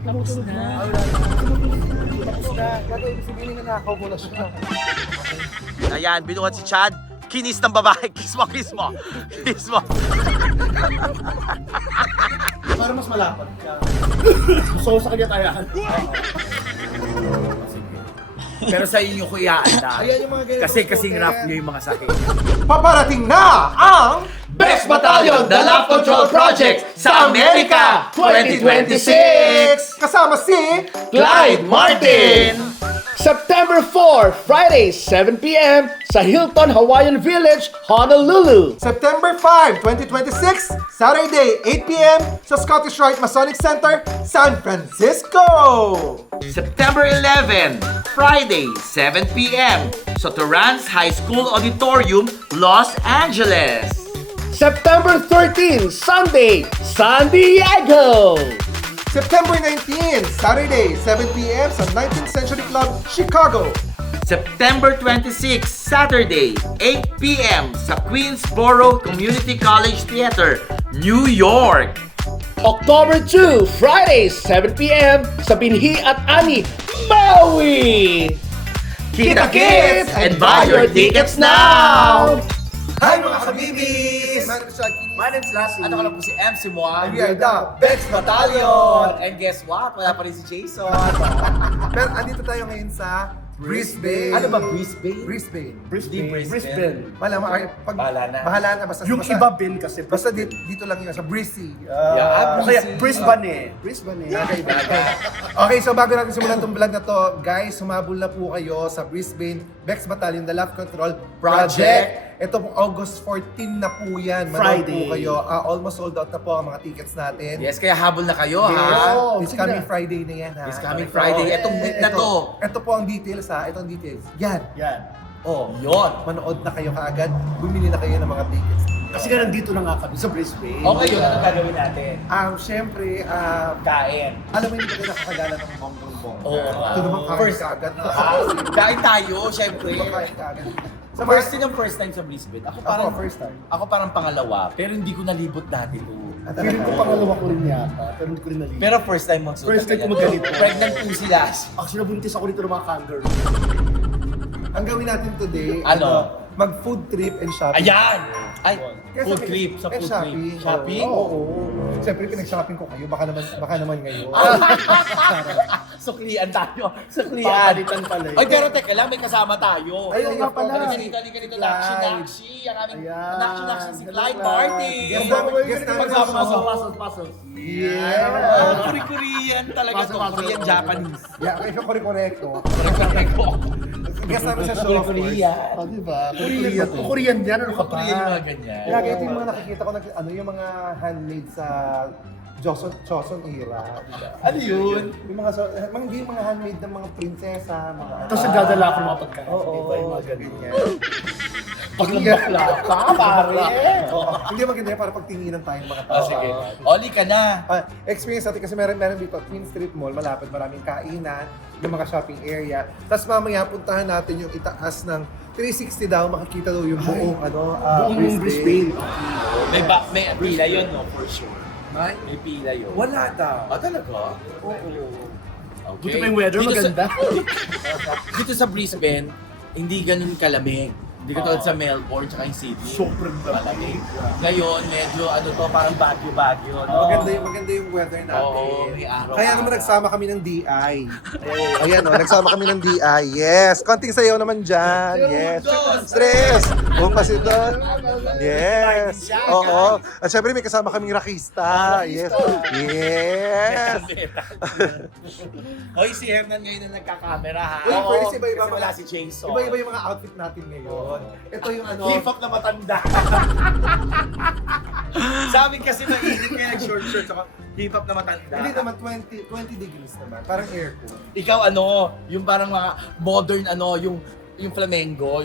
Tapos na. Tapos na. Gagawin ko sabihin na nakaw mo na siya. Ayan, binuhat si Chad. Kinis ng babae. Kiss mo, kiss mo. Kiss mo. Para mas malapad ka. So sa kanya tayo. Pero sa inyo ko iaanda. Ayan yung mga ganyan. Kasi kasing rap nyo yung mga sakit. Paparating na ang Best Battalion, The Love Control Project sa Amerika 2026! Kasama si Clyde Martin! September 4, Friday, 7 p.m. sa Hilton Hawaiian Village, Honolulu. September 5, 2026, Saturday, 8 p.m. sa Scottish Rite Masonic Center, San Francisco! September 11, Friday, 7 p.m. sa Torrance High School Auditorium, Los Angeles. September 13, Sunday, San Diego. September 19, Saturday, 7 p.m. sa 19th Century Club, Chicago. September 26, Saturday, 8 p.m. sa Queensboro Community College Theater, New York. October 2, Friday, 7 p.m. sa Binhi at Ani, Maui. Kita kits and buy your tickets now! Hi mga kabibis! Man, Shaggy. My name's Lassie. Ano ka lang po si MC Moa? And we are the Best Battalion! And guess what? Wala pa rin si Jason. Pero andito tayo ngayon sa Brisbane. Ano ba Brisbane? Brisbane. Brisbane. Wala, pag, Bahala na. Bahala na. Basta, Yung basta, iba bin kasi. Basta dito lang yun, sa Brissy. Yeah, Kaya Brisbane eh. Brisbane eh. Okay, so bago natin simulan itong vlog na to, guys, sumabol na po kayo sa Brisbane Bex Battalion, The Love Control Project. Ito pong August 14 na po yan. Manood Friday. po kayo. Almost sold out na po ang mga tickets natin. Yes, kaya habol na kayo, Yes. ha? This coming Friday na yan, ha? This coming Friday. Etong week na to. Ito po ang details, ha? Ito ang details. Yan. Yan. Oh, Yun. manood na kayo kaagad. Bumili na kayo ng mga tickets. Kasi nga nandito na nga kami sa Brisbane. Okay, yun ang gagawin natin. Siyempre, Kain. alam mo hindi ko nakakagala ng bongbong. Oo. Ito naman kain First, kaagad. kain tayo, syempre. Kain kaagad. Sa First din ang first time sa Brisbane. Ako parang, first time. Ako parang pangalawa, pero hindi ko nalibot dati to. Feeling ko pangalawa ko rin yata, pero hindi ko rin nalilig. Pero first time magsuot. First time ko magganito. Pregnant po sila. Actually, nabuntis ako dito ng mga kangaroo. Ang gawin natin today, Ano? mag-food trip and shopping. Ayan! Ay, Kaya food sabi- trip. Sa and food shopping. trip. Shopping? Oo. Siyempre, pinag-shopping ko kayo. Baka naman ngayon. Suklian tayo. Suklian. Papalitan pala eh. Ay, pero teka lang, may kasama tayo. Ayun nga pala. Halika dito, Nakshi, Nakshi. Ang aming Ayan. Nakshi si Clyde Hello, Martin. Guest namin- guest namin sa show. Pasok. Oh, Korean talaga to. Korean, Japanese. Yeah, okay, so kore-korekto. Correct. Guest namin sa show, of course. Korean. Oh, di ba? Korean yan, ano ka pa? Korean yung mga ganyan. Kaya ito yung mga nakikita ko, yung mga handmade sa Joseon era. Diba? Ano yun? Yung mga, hindi yung mga handmade ng mga prinsesa, mga... Tapos nagdadala ako ng mga pagkain. Oo, Di ba? Yung mga ganyan. Paglambakla ka, pare. Hindi maganda yan para pagtinginan tayong mga tao. Oh, sige. Oli ka na. Experience natin kasi meron dito Queen Street Mall, malapit, maraming kainan, yung mga shopping area. Tapos mamaya puntahan natin yung itaas ng 360 daw, makikita daw yung buong Buong Brisbane. May pila yun, no? For sure. Ay, May pila yun. wala daw. Ah, talaga? Oo. Okay. Buti pa yung weather, Dito maganda. Dito sa Brisbane, hindi ganun kalamig. Hindi ka tulad sa Melbourne tsaka yung Sydney. Sobrang malamig. Ngayon, medyo ano to, parang bagyo-bagyo. No? Maganda yung weather natin. Oo, may araw. Kaya naman nagsama kami ng DI. Ayan o, nagsama kami ng DI. Yes. Konting sayaw naman dyan. Yes. Stress. Bukas ito. Yes. Oo. At syempre may kasama kaming rakista. Yes. Yes. Hoy, si Hernan ngayon na nagka-camera, ha? Uy, pwede si iba-iba Kasi mga- wala si Jason. Iba-iba yung mga outfit natin ngayon. Ito yung ano. Lift up na matanda. Sa amin kasi mainit kaya nag-short shirt ako. Hip hop na matanda. Hindi naman 20 degrees naman. Parang aircon. Ikaw ano, yung parang mga modern ano, yung yung flamengo.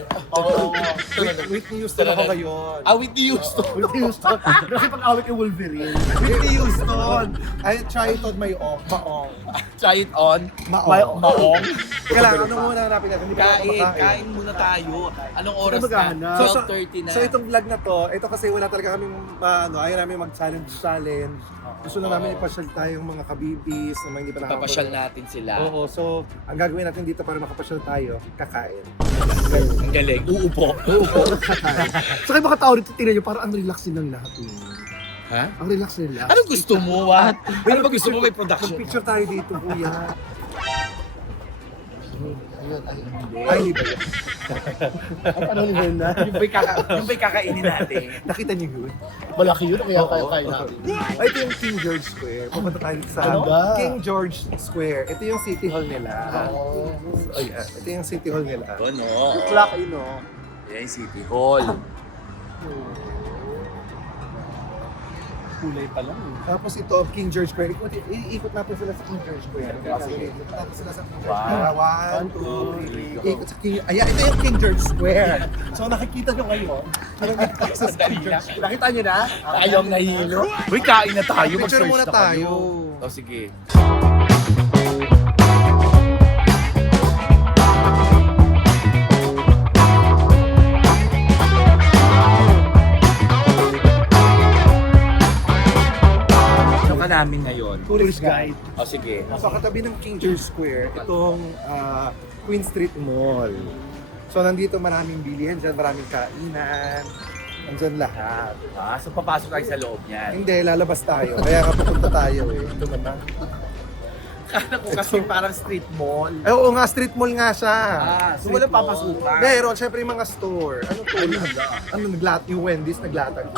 Whitney Houston ako ngayon. Whitney Houston. Whitney Houston. Kasi pag-awit kay Wolverine. Whitney Houston. I try it on my own. Maong. Try it on. Maong. Kailangan, ano muna hanapin natin? Hindi pa ako kumakain. Kain muna tayo. Anong oras Sino maghahanap? na? 12:30 na. So itong vlog na to, ito kasi wala talaga kaming, ayaw namin mag-challenge. Gusto na namin ipasyal tayong mga kabibis na mga hindi pa nakakapasyal. Papasyal natin sila. Oo, so ang gagawin natin dito para makapasyal tayo, kakain. Ang galing. Uupo. Sa kayo mga tao rito, tingnan nyo, parang ang relax din ng lahat. Ha? Ang relax nila. Ano gusto mo? What? Ano ba gusto mo may production? Picture tayo dito, kuya. Ay, hindi ba yun? Ang panahon ni Herna. Yung ba'y kakainin natin? Nakita niyo yun? Malaki yun, kaya kaya natin. Ay, ito yung King George Square. Pupunta tayo sa Ano? King George Square. Ito yung City Hall nila. So, yeah. Ito yung City Hall nila. Ano? Clock, you know. Yan yung City Hall. Kulay pa lang. Tapos ito, King George Square. Iikot natin sila sa King George Square. Iikot natin sila sa King George Square. One, two, three, go. Iikot sa King... Ayan, ito yung King George Square. So nakikita nyo ngayon. Sa King George Square. Nakita nyo na? Tayong nahilo. Uy, kain na tayo. Picture Mag-search muna na tayo. kayo. O, sige. Ano ka namin ngayon? Tourist guide. O, sige. So katabi ng King George Square, itong Queen Street Mall. So nandito maraming bilihan dyan, maraming kainan. Nandyan lahat. So papasok tayo sa loob niyan. Hindi, lalabas tayo. Kaya nga pupunta tayo eh. Ito naman. Kala ko kasi parang street mall. Ay, oo nga, street mall nga siya. So walang papasukan. Meron, syempre yung mga store. Ano to? Ano yung Wendy's naglatag.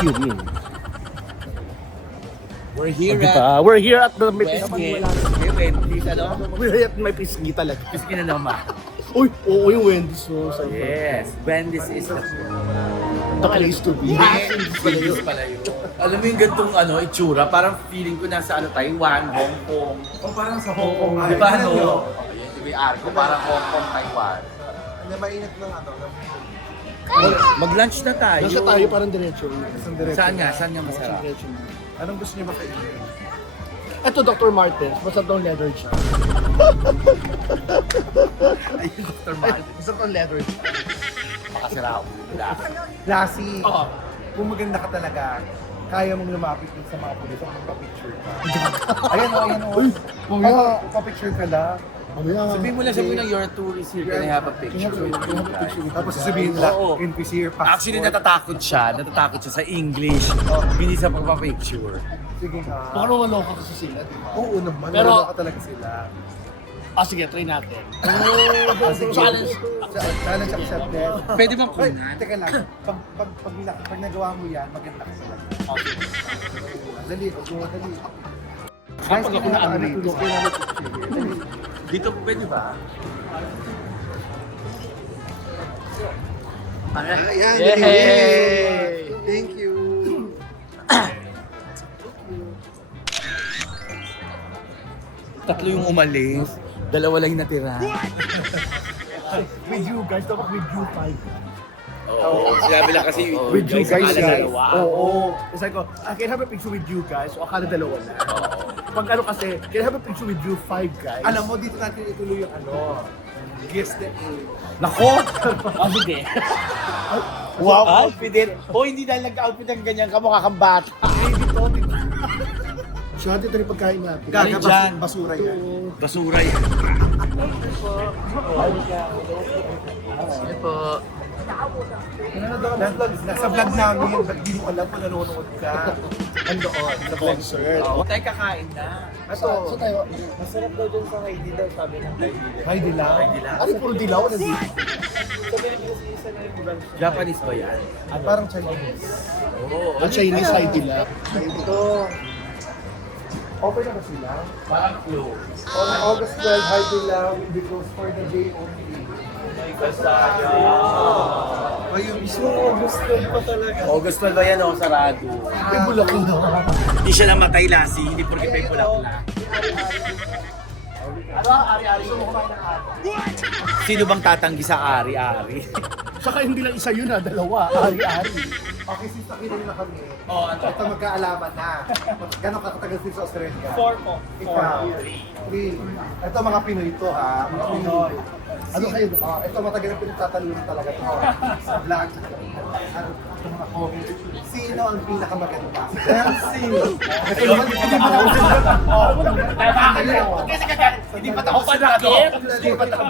Cumin. We're here We're here at the may Westgate. pisngi. Wendy's, ano? We're here at may pisngi talaga. Pisngi na naman. Uy, oo yung Wendy's. So, Yes, Wendy's is the place to be. Wendy's pala yun. Alam mo yung gantong itsura, parang feeling ko nasa Taiwan, Hong Kong. O parang sa Hong Kong. Di ba no? Ayan, di ba yung arko, parang Hong Kong, Taiwan. Hindi, mainit ng Mag-lunch na tayo. Nasa tayo parang diretso. Isang diretso. Saan nga? Saan nga masarap? Diretso. Anong gusto niyo makainin? Ito, Dr. Martens. Basta itong leather siya. Ayun, Dr. Mal. Basta itong leather siya. Makasira ako. Lassie. Oo. Kung maganda ka talaga, kaya mong lumapit din sa mga pulis at magpa-picture ka. Ayan o, ayan o. Pa-picture ka lang. Sabihin mo lang sabihin ng you're a tourist here, can I have a picture with you guys? Tapos sasabihin nila, Oo. NPC here, passport. Actually, natatakot siya sa English. Hindi sa pagpapicture. Sige nga. Baka naman maloka kasi sila, di ba? Oo naman, Pero- pero ka talaga sila. Sige, try natin. Sige. Challenge. Challenge accepted. Pwede bang Ay, kunan? teka lang. Pag nagawa mo yan, maganda ka sa lahat. Dali, dali. Kapag ako na-agree. Dito pwede ba? Ayan, Yay! Thank you. Tatlo yung umalis, dalawa lang yung natira. With you guys, dapat with you 5. Oo, sinabi lang kasi With you guys, akala guys. dalawa. Oo. It's like, I can have a picture with you guys, o akala dalawa na. Pag ano kasi, can I have a picture with you 5 guys? Alam mo, dito natin ituloy yung guess the age. Nako! Sige. Wow, confident. Hindi dahil nag-outfit ng ganyan ka, mukha kang bata. Baby to, di ba? Siya, ito yung pagkain natin. Gaga, dyan? basura yan. Basura yan. Ano po? Nasa vlog namin, ba't di mo alam kung nanonood ka? Andoon, sa concert. Tayo kakain na. So tayo, Masarap daw dun sa Heidi daw, sabi ng Heidi. Ay, dilaw. ano puro dilaw na dito? Japanese ba yan? At parang Chinese. Oo. Ang Chinese side nila. Ito. Open na ba sila? Parang close. On August 12, Hi Dilaw will be closed for the day only. Ay, yung mismo. August 12 ba yan o? Sarado. Ay, bulak na. Hindi siya namatay, Lassie. Hindi porque may pula-pula. Sino bang tatanggi sa ari-ari? Saka hindi lang isa yun ha, dalawa. Ari-ari. Okay, since nakita nyo na kami, Oo, ano? ito magkaalaman na. Gano'ng kakatagal din sa Australia? 4 po. Ikaw. 3. Ito mga Pinoy to ha. Mga Pinoy. Ano kayo? Ito matagal na pinagtatalunan talaga to. Sa vlog. Ito mga comment. Sino ang pinakamaganda? Sino? Ito naman, hindi pa ako. Hindi pa ako panakit. Hindi pa ako.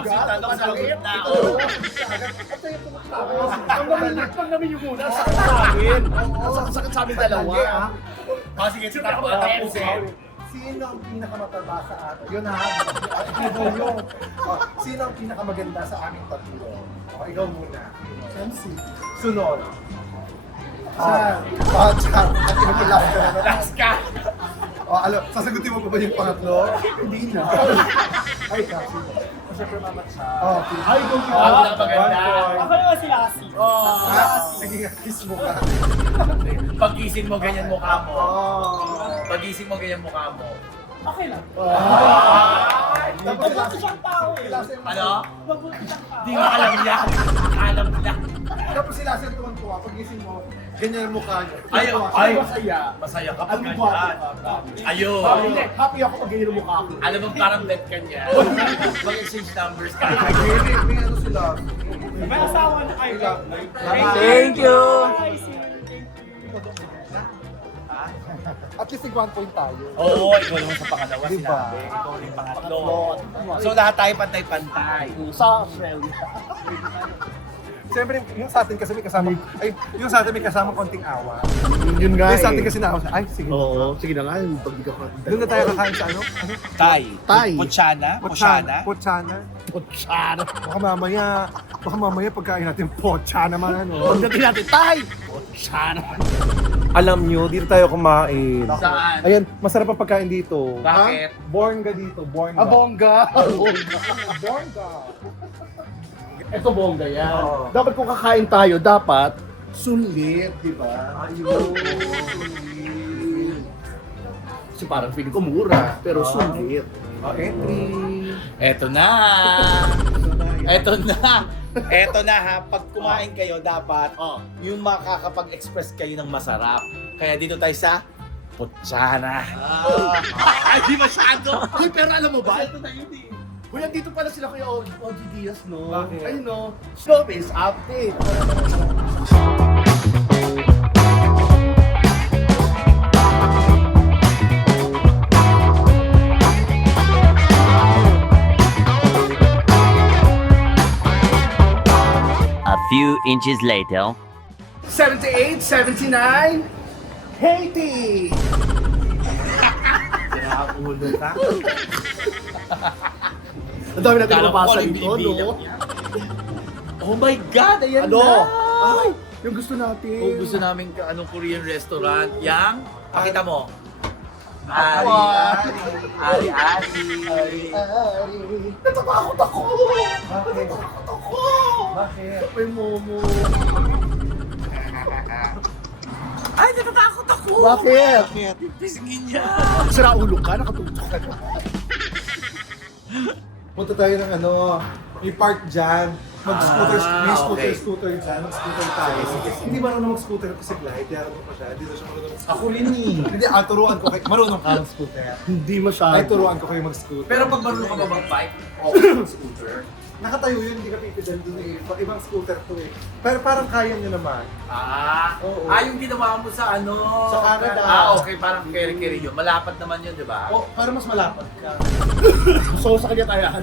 Pag namin yung muna, sakit sa amin. Sakit sa amin dalawa. Sige, tapusin. Sino ang pinakamataba sa atin? Yun ha. Ikaw yung. Sino ang pinakamaganda sa aming tatlo? Ikaw muna. MC. Sunod. Chan. Chan. At inapilap ka na. Last ka. Alam, sasagutin mo pa ba yung pangatlo? Hindi na. Ay, kasi. Siyempre mamat siya. Ay, kung maganda. Ako naman si Lassie. Sige nga, kiss mo ka. Pag-gising mo, ganyan mukha mo. Pag-gising mo, ganyan mukha mo. Okay lang. Tapos Mabuti siyang tao eh. Ano? Mabuti siyang tao. Di mo alam yan. Alam niya. Tapos sila sa tuwan-tuwa, pag-gising mo, ganyan ang mukha niya. Ay, Masaya. masaya ka pag Ang ganyan. buwan. Ayun. Happy ako pag ganyan ang mukha ko. Alam mo, parang bet ka niya. Mag-exchange numbers ka. May ano sila. May asawa na kayo. Thank you. At least 1 point tayo. Oo, ikaw naman sa pangalawa, Diba? sinabi. Ikaw rin pangatlo. So lahat tayo pantay-pantay. Sa Australia. Siyempre, yung sa atin kasi may kasama, yung sa atin may kasama konting awa. Yun nga Yung sa atin kasi na ay, sige. Oo, sige na nga. Pag ka Doon na tayo kakain sa ano? Tay. Tay. Puchana. Pochana. Potsara. Baka mamaya pagkain natin, pochana naman ano. Pagdating natin, tay! Potsara. Alam nyo, dito tayo kumain. Saan? Ayan, masarap ang pagkain dito. Bakit? Born ka dito, born ka. Bongga. Born ka. Ito bongga yan. Oo. Dapat kung kakain tayo, dapat sulit, di ba? Ayun. Kasi parang feeling ko mura, pero sulit. Entry. Eto na. Eto na. Eto na ha. Pag kumain kayo, dapat yung makakapag-express kayo ng masarap. Kaya dito tayo sa Puchana. Ay, di masyado. Uy, pero alam mo ba? Ito na yun eh. Uy, andito pala sila kay OG Diaz, no? Bakit? Ayun, no? Showbiz update. A few inches later. 78, 79, Haiti! Ulo ka. Ang dami natin Kala ko nabasa ano dito, binibilang no? niya. Oh my God! Ayan Ano? na! Ay, yung gusto natin. Kung gusto namin anong Korean restaurant, yang, pakita mo. Ari. Natatakot ako! Bakit? Ako! Bakit? May momo. Ay, natatakot ako! Bakit? Pisingin niya! Sira ulo ka, nakatutok ka. Punta tayo ng ano, may park dyan. Mag-scooter, may okay. scooter dyan. Mag-scooter tayo. Hindi marunong mag-scooter kasi Clyde. Kaya pa siya. Dito siya marunong mag-scooter. Ako rin eh. Hindi, turuan ko kayo. Marunong ka mag-scooter. Hindi masyado. Ay, turuan ko kayo mag-scooter. Pero pag marunong ka ba mag-bike, okay mag-scooter? Nakatayo yun, hindi ka pipidal dun eh. Ibang scooter to eh. Pero parang kaya nyo naman. Oo. Yung ginawa mo sa ano? Sa Canada. Okay, parang carry-carry yun. Malapad naman yun, di ba? O, para mas malapad ka. So, sa kanya tayo.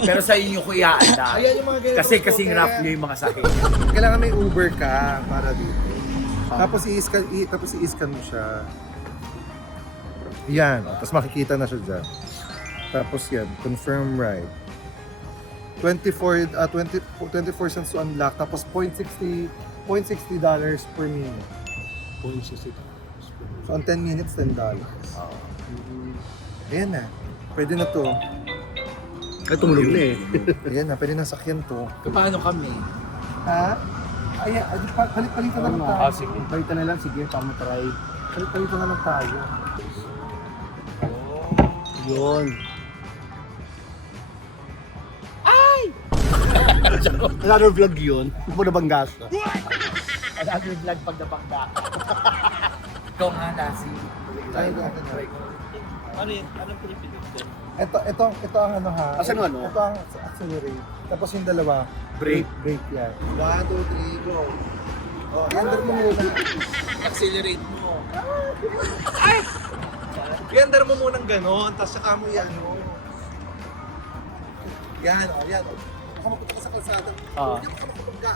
Pero sa inyo ko iaanda. Ayan yung mga ganyan. Kasi kasing rough nyo yung mga sakit. Kailangan may Uber ka para dito. Tapos i-scan mo siya. Yan. Tapos makikita na siya dyan. Tapos yan, confirm ride. 24 cents to unlock. Tapos $0.60 per minute. So, on 10 minutes, $10. Ayan na. Pwede na to. Ay, tumulog na eh. Ayan na, pwede nasakyan to. Paano kami? Ha? Ayan, palit-palitan na lang tayo. Sige. Palitan na lang, sige, para matry. Palit-palitan na lang tayo. Yun. Another vlog yun. Huwag mo nabanggas. Another vlog pag nabangga. Ikaw nga, Nasi. Try natin. Ano yun? Anong pinipindot ko? Ito ang ano ha. Asan yung ano? Ito ang accelerate. Tapos yung dalawa, Brake. Brake yan. 1, 2, 3, go. Oh, i-under mo muna. Accelerate mo. I-under mo muna ng ganon, tapos saka mo yan. Oh. Yan, oh, yan. Oh. Baka mapunta ka sa kalsada. Hindi mo ka makapagka.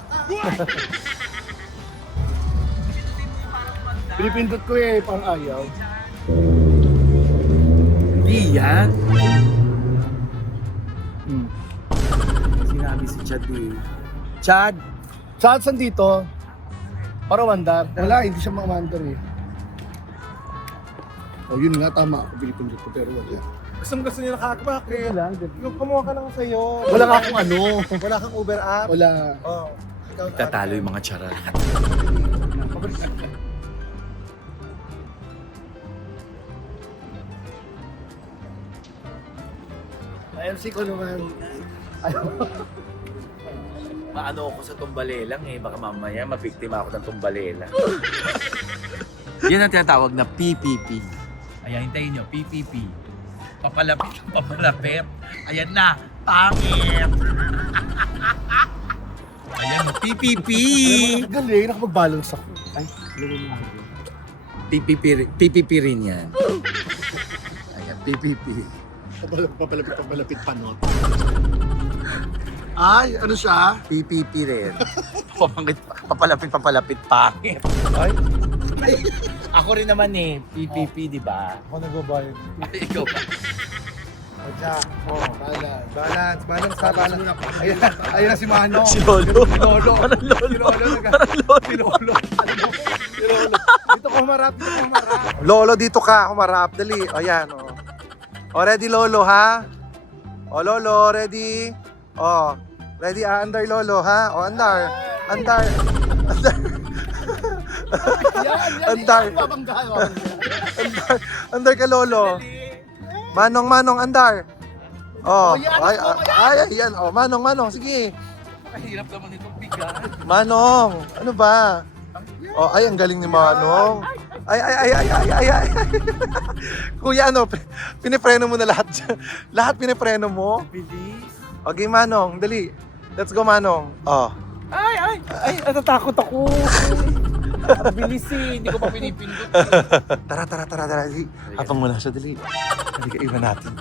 Pinipindot ko eh, pang ayaw. Hindi yan. Sinabi si Chad eh. Chad! Saan saan dito? Para mandar. Wala, hindi siya mamandar eh. Oh, yun nga, tama. Pinipindot ko pero wala. Gusto niya nakakapakit. Wala, Kumuha ka lang sa'yo. wala nga akong ano. Wala kang Uber app. Wala. Oh. Ikaw, Tatalo yung mga tsara. MC ko naman. Ayaw. Maano ako sa tumbalelang eh. Baka mamaya mabiktima ako ng tumbalela. Yan ang tinatawag na PPP. Ayan, hintayin nyo. PPP. Papalapit, papalapit. Ayan na. Pangit! Ayan, PPP! Galing, nakapag-balance ako. Ay, PPP rin yan. Ayan, PPP. papalapit panot. Ay, ano siya? PPP rin. Papalapit, pangit. Ay, Ako rin naman eh, PPP, di ba? ako nagbabayad. Ay, ikaw ba? O, Jack. Oh, balance. Balance ha, balance. Ayan, ayan na si Mano. Si Lolo. Si Lolo. Parang Lolo. Si Lolo. Si Lolo. Si Lolo. Dito ka humarap. Lolo, dito ka humarap. Dali. O, yan. O. O, ready, Lolo, ha? O, Lolo, ready? O, ready, andar, Lolo, ha? O, andar. Andar. Andar. Andar ka, Lolo. Manong, andar. Oh, ay, ayan. Oh, Manong, sige. Mahirap naman itong bigat. Manong, ano ba? Oh, ay, ang galing ni Manong. Ay. Kuya, ano, pinipreno mo na lahat dyan. Lahat pinipreno mo? Bilis. Okay, Manong, dali. Let's go, Manong. Oh. Ay, natatakot ako. Ang bilis eh, hindi ko pa pinipindot. Tara. Dali. Habang wala siya, dali. Hindi ka iwan natin.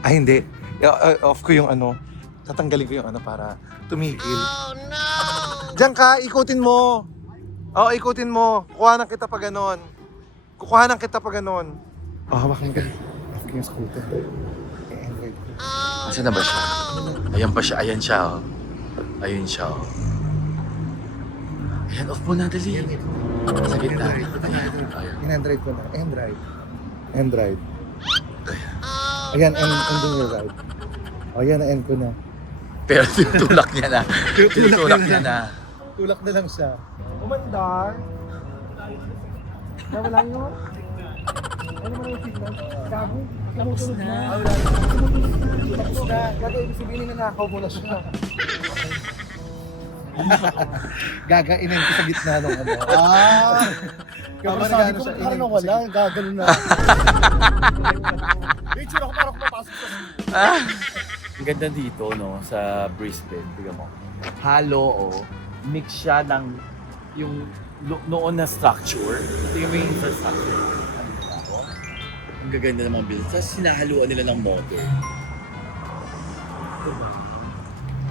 Ay, hindi. Off ko yung ano. Tatanggalin ko yung ano para tumigil. Oh, no! Diyan ka, ikutin mo. Oo, ikutin mo. Kukuhanan kita pa ganon. Oh, hawakan ka. Hawakan yung scooter. I-enjoy ko. Asan na ba siya? Ayan pa siya, ayan siya oh. Ayun siya oh. Ayan, off mo na, dali. Sa gitna. Ayan. In-drive ko na. End-drive. Ayan, ending your ride. O, yan, na-end ko na. Pero tinutulak niya na. Tinutulak niya na. Tulak na lang siya. Umandar. Nawala yun? Ano mo na yung signal? Gago? Tapos na. Tapos na. Gago, ibig sabihin na nakaw mo na siya. Gagainin ko sa gitna ng ano. Kaya sabi ko, parang wala, gagano na. Picture ako, parang kumapasok sa Ang ganda dito, no, sa Brisbane. Tignan mo. Halo, oh. Mix siya ng yung noon na structure. Tingnan mo yung infrastructure. Ang gaganda ng mga buildings. Tapos sinahaluan nila ng motor.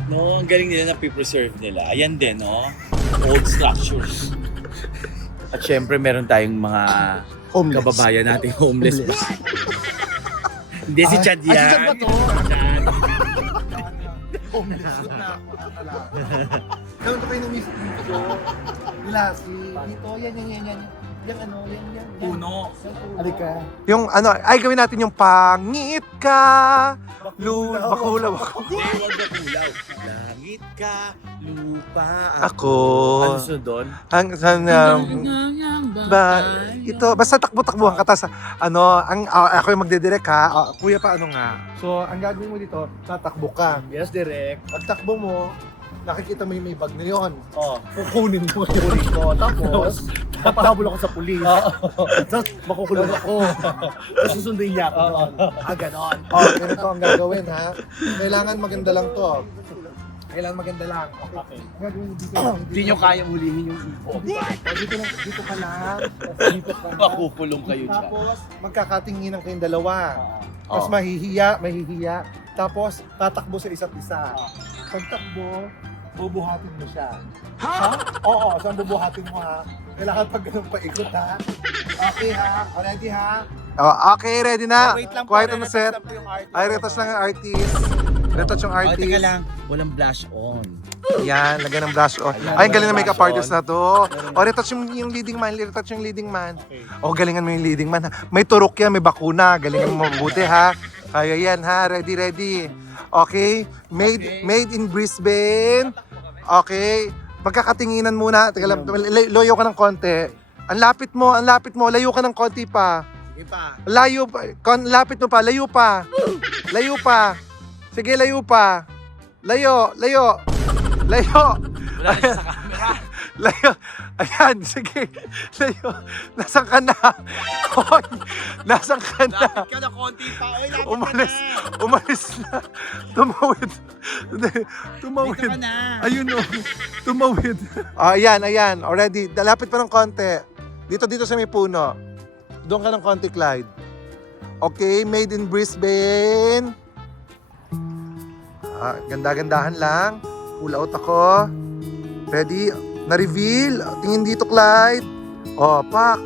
No, ang galing nila na preserve nila. Ayan din, no? Old structures. At syempre, meron tayong mga homeless. kababayan nating homeless. Hindi si Chad yan. Ay, si Chad ba to? Gawin ko kayo ng music dito. Ilasi. Dito, yan. Yung ano, yan. Puno. Halika. Yung ano, ay gawin natin yung pangit ka. Bakulaw ako. Hindi, huwag na kulaw. Langit ka, lupa Ako. Ano sunod doon? Ito, basta takbo-takbuhan ka. Tas, ako yung magdidirect ha. Kuya pa, ano nga. So, ang gagawin mo dito, tatakbo ka. Yes, direct. Pag takbo mo, nakikita mo yung may bag na yun. Oh. Kukunin mo yun. Pulis ko. Tapos, papahabol ako sa pulis. Tapos, makukulong ako. Tapos, susunduin niya ako doon. Ganon. Ganito ang gagawin ha. Kailangan maganda lang to. Kailangan maganda lang. Okay. Gagawin mo dito. Hindi nyo kayang hulihin yung ipo. Dito ka lang. Dito ka lang. Makukulong kayo dyan. Tapos, magkakatinginan kayong dalawa. Tapos Oh. mahihiya. Tapos, tatakbo sa isa't isa. Pag takbo, bubuhatin mo siya. Ha? Oo, saan bubuhatin mo ha? Kailangan pag ganun paikot ha. Okay ha? Ready ha? Okay, ready na. Wait lang po, Quiet on the set. re-retouch lang po yung artist. Ay, retouch lang ang artist. Retouch yung Oh, artist. teka lang, walang blush on. Yan, lagyan ng blush on. Ay, ang galing na makeup artist na to. O, retouch yung leading man. Retouch yung leading man. O, galingan mo yung leading man. Ha? May turok yan, may bakuna. Galingan mo mabuti ha. Kaya yan ha. Ready. Okay? Made in Brisbane. Okay? Magkakatinginan muna. Teka lang, loyo ka ng konti. Ang lapit mo. Layo ka ng konti pa. Sige pa. Layo pa. Lapit mo pa. Layo pa. Sige, layo pa. Layo. Wala na siya sa camera. Layo. Ayan, sige. Layo. Nasaan ka na? Hoy, nasaan ka na? Lapit ka na konti pa. Oy, lapit Umalis na. Tumawid. Dito ka na. Ayun o. Tumawid. Ayan. Already. Lapit pa ng konti. Dito sa may puno. Doon ka ng konti, Clyde. Okay, made in Brisbane. Ganda-gandahan lang. Pull out ako. Ready? Na-reveal. Tingin dito, Clyde. Oh, pak.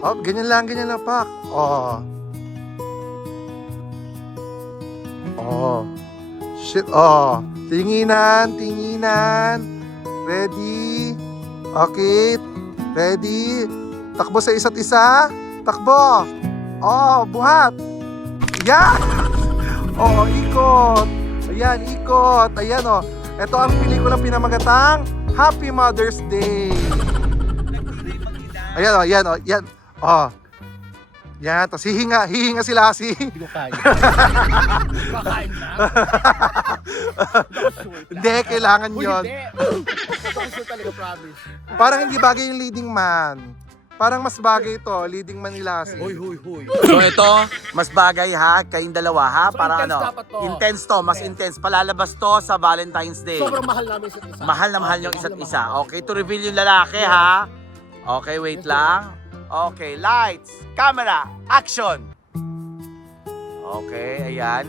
Oh, ganyan lang, pak. Oh. Oh. Shit, oh. Tinginan. Ready? Okay. Ready? Takbo sa isa't isa. Takbo. Oh, buhat. Yan. Oh, ikot. Ayan, ikot. Ayan, oh. Ito ang pelikulang pinamagatang Happy Mother's Day. Ayan, oh. Yan. Oh. Yan, tapos hihinga si Lassie. Hindi ko kaya. Kakain na. Hindi, kailangan yon. Hindi. Talaga, promise. Parang hindi bagay yung leading man. Parang mas bagay ito, leading man ni Lassie. Huy. So ito, mas bagay ha, kayong dalawa ha, So, para intense ano? dapat to. Intense to, mas intense. Palalabas to sa Valentine's Day. Sobrang mahal namin isa't isa. Mahal na mahal yung isa't isa. Okay, to reveal yung lalaki ha. Okay, wait lang. Okay, lights, camera, action! Okay, ayan.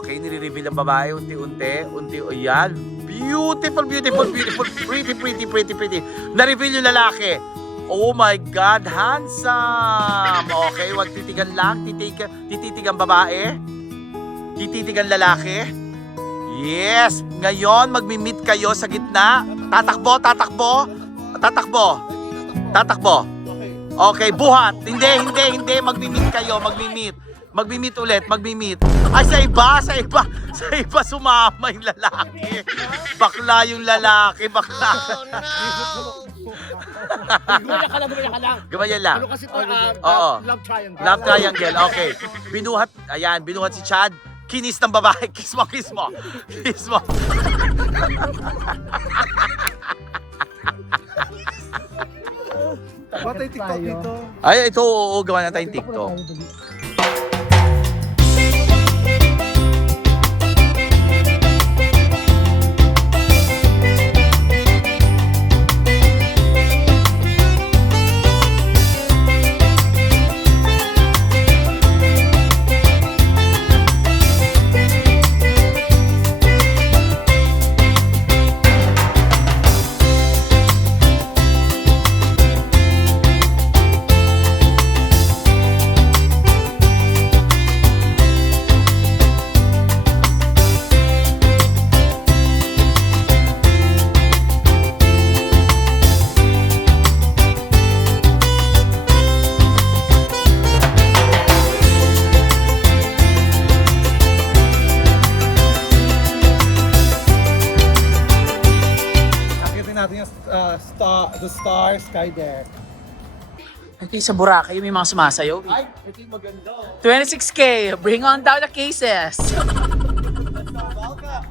Okay, nire-reveal ang babae unti-unti. Ayan. Beautiful. Pretty. Na-reveal yung lalaki. Oh my God, handsome! Okay, wag titigan lang. Tititigan babae. Tititigan lalaki. Yes! Ngayon, magmi-meet kayo sa gitna. Tatakbo. Okay, buhat. Hindi. Magmi-meet kayo, Magmi-meet ulit. Ay, sa iba sumama yung lalaki. Bakla yung lalaki, Gumaya ka lang. Gumanyan lang. Ano kasi ito, Oo. love triangle. Love triangle, okay. Binuhat si Chad. Kinis ng babae. Kiss mo. Batay TikTok dito. Ay, ito, gawa na tayong TikTok. the Star Skydeck. Ito yung sa Boracay, may mga sumasayaw. Ay, ito yung maganda. 26K, bring on down the cases. Welcome.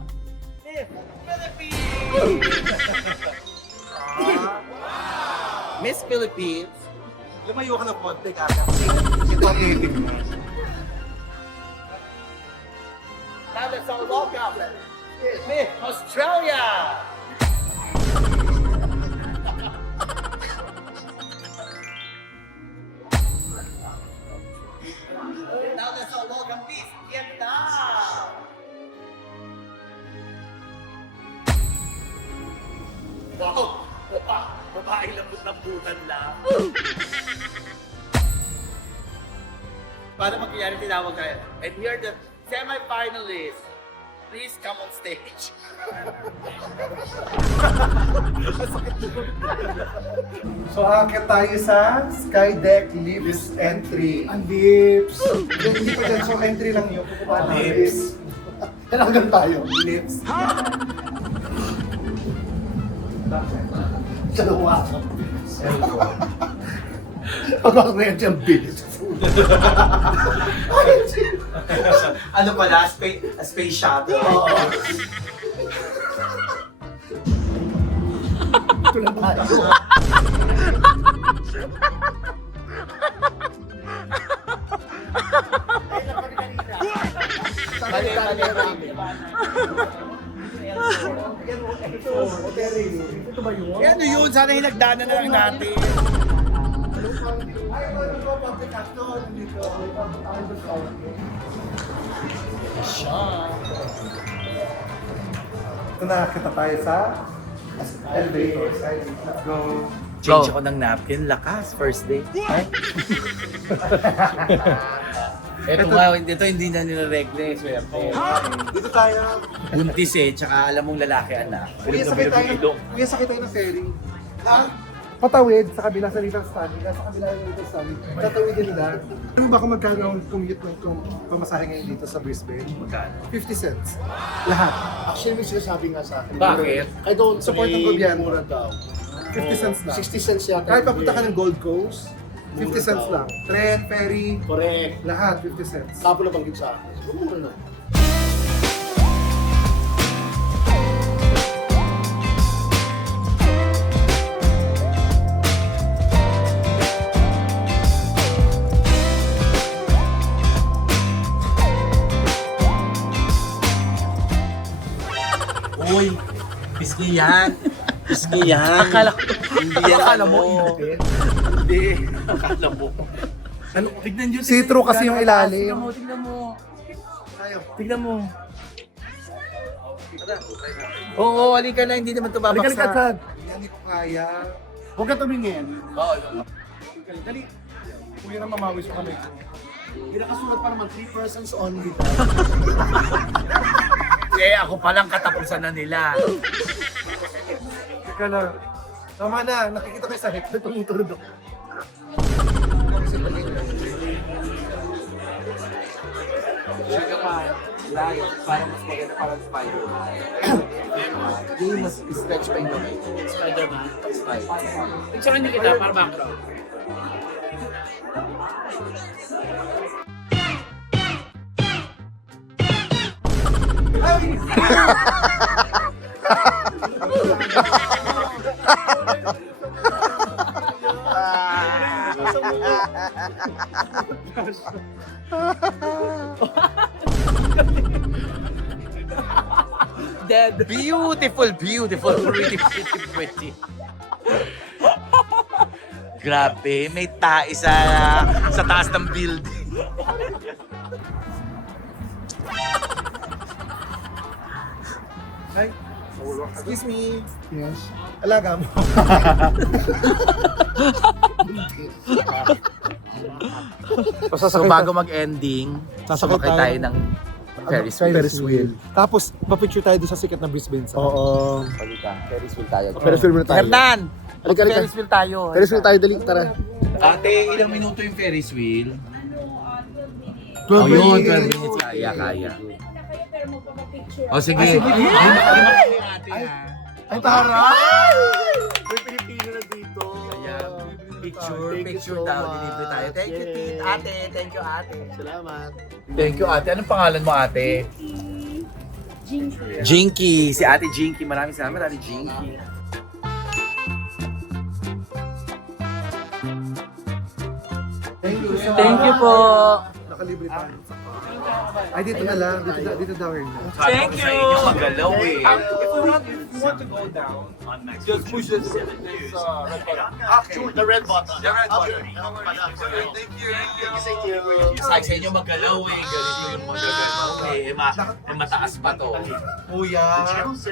Miss Philippines. Lumayo ka ng konti kaka. Ito ang meeting mo. Now let's all welcome Miss Australia. Now let's all welcome Miss Vietnam. Wow! Babae lambot-lambutan lang. Para magyari tinawag kayo. And here are the semi-finalists. Please come on stage. So, akit tayo sa Skydeck Lifts Entry. Ang lips. Hindi pa dyan, so entry lang yun. Pupunta ng lips. Kailangan tayo. Lips. Dalawa. Pag-ako na yan dyan, bilis. Ano pala? Space shuttle. Ito lang tayo. Mali. Ito ba yun? Eh, ano yun? Sana hinagdanan na lang natin. Ito na, kita tayo sa elevator. Let's go. Change ako ng napkin. Lakas. First day. Ito nga, ito hindi na nilaregle. Swerte. Dito tayo. Buntis tsaka alam mong lalaki anak. Kuya, sakay tayo. Kuya, sakay tayo ng ferry. Patawid sa kabila sa Little Stanley. Sa kabila ng Little Stanley. Tatawidin nila. Ano ba kung magkano ang commute ng pamasahe ngayon dito sa Brisbane? Magkano? 50 cents. Lahat. Actually, may sinasabi nga sa akin. Bakit? I don't Support ng believe gobyerno. mura daw. 50 cents lang. 60 cents yata. Kahit papunta ka ng Gold Coast, 50 cents lang. Tren, ferry, Correct. lahat 50 cents. Kapo na banggit sa akin. Mura na. Uy, pisngi yan. Pisngi yan. Hindi yan Hindi. Akala mo. Ano? Tignan nyo. See-through kasi yung ilalim. Tignan mo. Tignan mo. Oo, halika na. Hindi naman ito babaksa. Agad. Hindi ko kaya. Huwag ka tumingin. Oo. Dali. Kuya na mamawis ko kami. Pinakasulat pa naman, 3 persons only. Eh, ako palang katapusan na nila. Teka lang. Tama na, nakikita ko yung sahig. Tumuturod ako. Siya pa. Live. Para mas maganda para Spider-Man. Hindi mas stretch pa yung gamay. Spider-Man. Spider-Man. Picture niyo kita para background. Dead. Beautiful, beautiful. Pretty. Grabe, may tae sa taas ng building. Hi. Excuse me. Yes. Alaga mo. So bago mag-ending, sasakay tayo ng Ferris wheel. Tapos, papicture tayo doon sa sikat na Brisbane. Oo. Ferris wheel tayo. Ferris wheel muna tayo. Hernan! Halika, halika. Ferris wheel tayo. Ferris wheel tayo, dali. Tara. Ate, ilang minuto yung Ferris wheel? 12 Oh, yun, minutes. 12 minutes. Kaya. Pero magpapapicture. O sige. Ah, sige. Ay, Ay, taray! May Pilipino na dito. Picture daw. Delivery tayo. Thank you, Tit. Ate. Thank you, ate. Salamat. Thank you, ate. Anong pangalan mo, ate? Jinky. Si ate Jinky. Maraming salamat, ate Jinky. Thank you po. Nakalibre tayo. Ay, dito na lang. Dito daw rin. Thank you. Magalaw eh. Just push this red button. The red button. Thank you. Ay, sa inyo magalaw eh. Ganito yung magalaw eh. Mataas pa to. Kuya,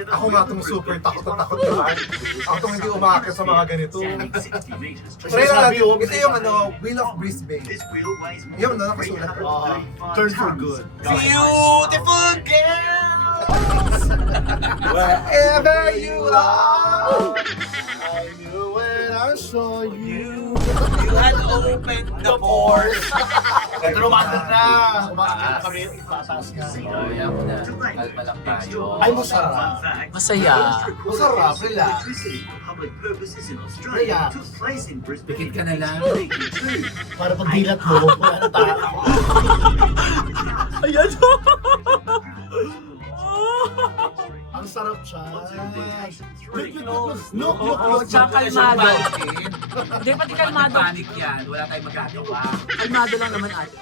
ako nga itong super takot na takot naman. Ako itong hindi umakit sa mga ganito. Try na natin. Ito yung Wheel of Brisbane. Yung nakasulat ko. Turn for good. Beautiful girls! Wherever you are. I knew when I saw you. You had opened the doors. Ito romantic na. Kumakakita kami. Ipataas ka. Kaya mo na. Kalma lang tayo. Ay, masarap. Masaya. Masarap. Relax. Relax. Pikit ka na lang. Para pag dilat mo, wala na tayo. Ayan. Ang sarap siya. Oo, Look. tsaka kalmado. Hindi, pati kalmado. Panic yan. Wala tayong magagawa. Kalmado lang naman ate.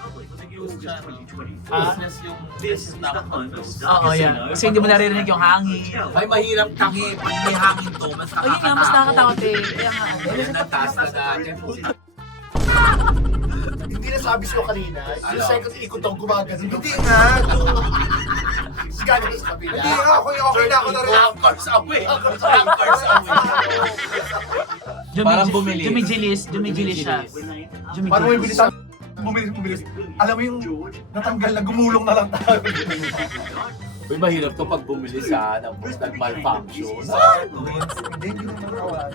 This is not Oo, yan. Kasi hindi mo naririnig yung hangin. Ay, mahirap tangi. Pag may hangin to, mas Ayun nga, mas nakakatakot eh. Kaya nga. Ayun ang taas na natin. Hindi na sabi ko kanina. Yung second ikot ang gumagano. Hindi nga. Gagawin sa kabila. Hindi nga. Okay na ako na rin. Anchors away. Anchors away. Parang bumili. Jumijilis siya. Parang may bilis ang bumilis. Alam mo yung natanggal na gumulong na lang tayo. Uy, mahirap to pag bumili sa nag-malfunction. Hindi naman kawan.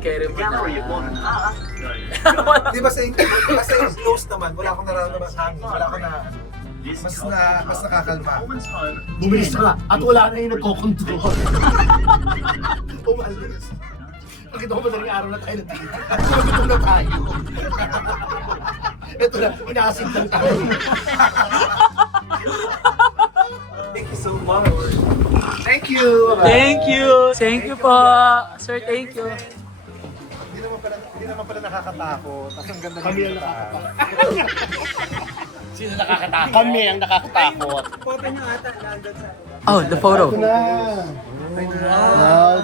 Kere mo na. Di ba sa yung close naman, wala akong nararamdaman hangin. Wala akong na... Mas nakakalma. Bumilis na. At wala na yung nagkocontrol. Umalis. Pagkita ko madaling araw na tayo nagkita. Gutom na tayo. Ito na, inaasin lang tayo. Thank you so much. Thank you. Thank you. Thank you po. Sir, thank you. Hindi naman pala nakakatakot. Tapos ang ganda ng Kami ang kita. Sino nakakatakot? Kami ang nakakatakot. Oh, the photo. Wow,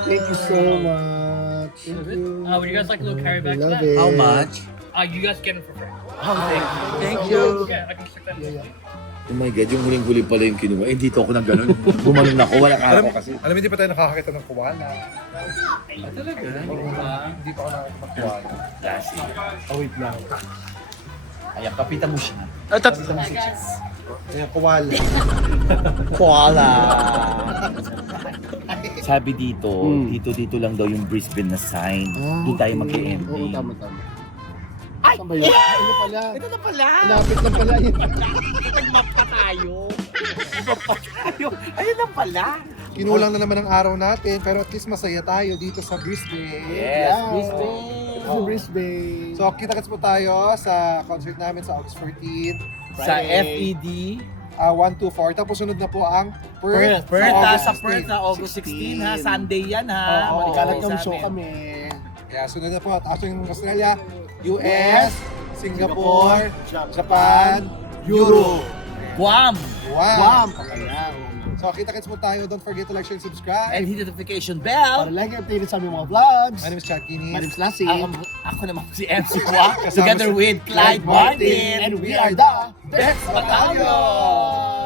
thank you so much. Thank you. Would you guys like a little carry back? Love to that? it. How much? You guys get them for free. Thank you. Okay, I can stick that in. Oh my God, yung huling-huli pala yung kinuha. Eh, dito ako nang ganun. Gumanon ako, wala ka ako kasi. Alam mo, hindi pa tayo nakakakita ng koala. Talaga? Hindi pa ako nakakita ng koala. Classic. Oh, wait lang. Ayan, papitan mo siya. Kaya koala. Koala! Sabi dito, dito lang daw yung Brisbane na sign. Doon tayo Oo, mag-ending. tama. Ay! Saan ba yun? Ano pala? Ito na pala! Malapit na pala yun. Nag-map pa tayo. Ayun na pala. Kinulang na naman ang araw natin, pero at least masaya tayo dito sa Brisbane. Yes, Brisbane. Sa Brisbane. So, kita-kits po tayo sa concert namin sa August 14. Sa FED. 1-2-4. Tapos sunod na po ang Perth. Perth sa ha, August sa Perth na August 16 ha. Sunday yan ha. Oo, Maligayang magkalat ng sa show amin. kami. Kaya sunod na po. Tapos yung Australia, US, Singapore, Japan, Europe. Guam. Guam. Ayan. So, kita-kits po tayo. Don't forget to like, share, and subscribe. And hit the notification Para bell. like and updated sa aming mga vlogs. My name is Chad Kinis. My name is Lassie. Ako naman si MC Kwak. Together with Clyde Martin. And we are the Best Battalion!